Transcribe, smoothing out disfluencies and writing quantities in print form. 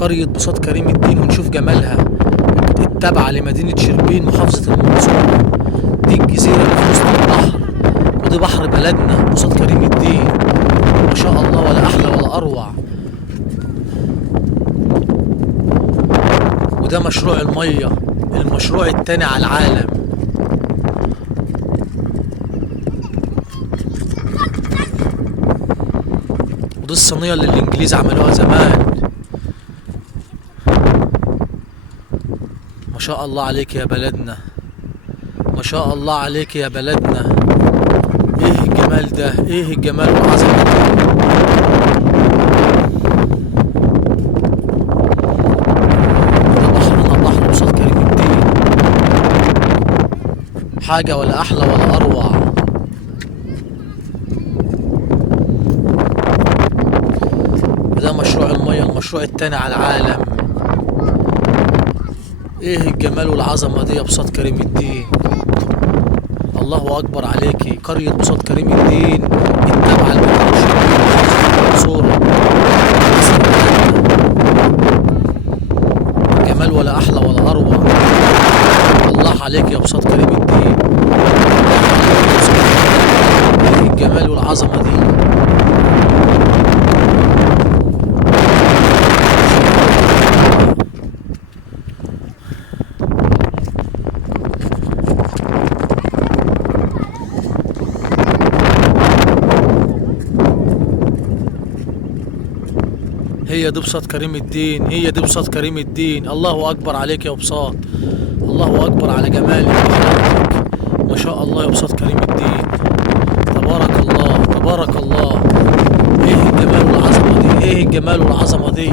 قرية بساط كريم الدين ونشوف جمالها. التابعة لمدينة شربين محافظة المنصورة. دي الجزيرة اللي في وسط البحر، ودي بحر بلدنا بساط كريم الدين. ما شاء الله، ولا أحلى ولا أروع. وده مشروع المية، المشروع التاني على العالم. ودي الصينية اللي الإنجليز عملوها زمان. ما شاء الله عليك يا بلدنا، ما شاء الله عليك يا بلدنا. ايه الجمال ده، ايه الجمال والعظمة ده. ده بحرنا، بحر بساط كريم الدين. حاجة ولا أحلى ولا أروع. وده مشروع المية، المشروع التاني على العالم. ايه الجمال والعظمة دي يا بساط كريم الدين. الله اكبر عليكي. قرية بساط كريم الدين التابعة لمدينة شربين محافظة المنصورة. جمال ولا احلى ولا اروع. الله عليك يا بساط كريم الدين. ايه الجمال والعظمة دي. هي دي بساط كريم الدين، هي دي بساط كريم الدين. الله اكبر عليك يا بساط، الله اكبر على جمالك وحلاوتك. ما شاء الله يا بساط كريم الدين. تبارك الله، تبارك الله. ايه الجمال والعظمه دي، ايه الجمال والعظمه دي.